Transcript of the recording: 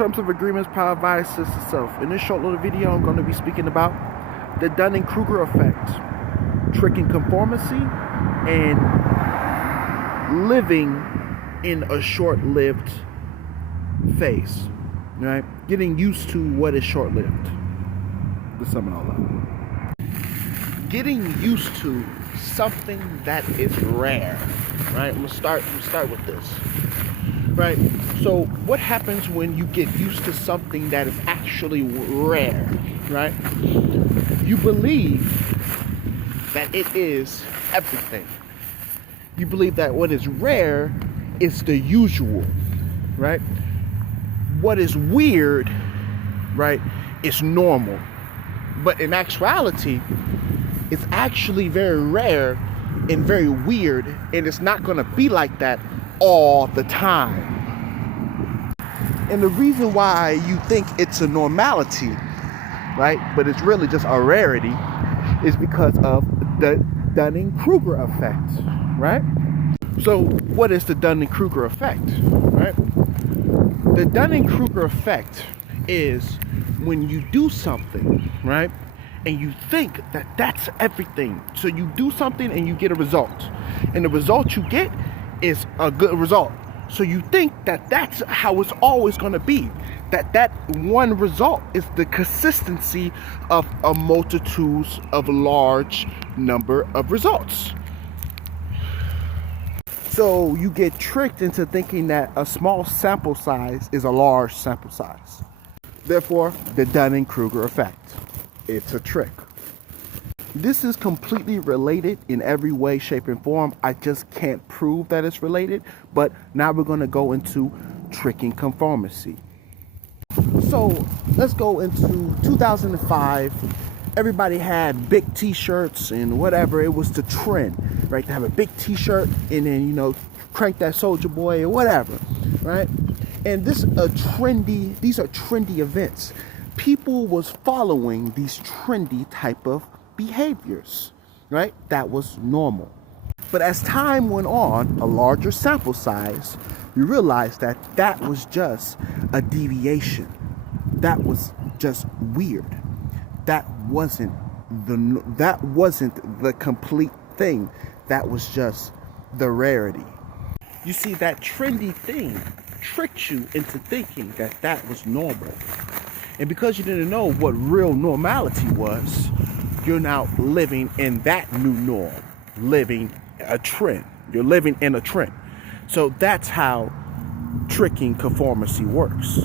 Terms of agreements, power vice itself. In this short little video, I'm going to be speaking about the Dunning-Kruger effect, tricking conformity, and living in a short-lived phase, right? Getting used to what is short-lived. To sum it all up. Getting used to something that is rare, right? I'm gonna start with this, right? So what happens when you get used to something that is actually rare, right? You believe that it is everything. You believe that what is rare is the usual, right? What is weird, right, is normal. But in actuality, it's actually very rare and very weird, and it's not going to be like that all the time. And the reason why you think it's a normality, right, but it's really just a rarity, is because of the Dunning-Kruger effect, right? So what is the Dunning-Kruger effect, right? The Dunning-Kruger effect is when you do something, right, and you think that that's everything. So you do something and you get a result, and the result you get is a good result. So you think that that's how it's always going to be, that one result is the consistency of a multitude of large number of results. So you get tricked into thinking that a small sample size is a large sample size. Therefore, the Dunning-Kruger effect. It's a trick. This is completely related in every way, shape, and form. I just can't prove that it's related, but now we're going to go into tricking conformity. So let's go into 2005. Everybody had big t-shirts and whatever. It was the trend, right? To have a big t-shirt and then, crank that Soldier Boy or whatever, right? And these are trendy events. People was following these trendy type of behaviors, right? That was normal. But as time went on, a larger sample size, we realized that that was just a deviation. That was just weird. That wasn't the complete thing. That was just the rarity. You see, that trendy thing tricked you into thinking that that was normal. And because you didn't know what real normality was, you're now living in that new norm, living a trend. You're living in a trend. So that's how tricking conformity works.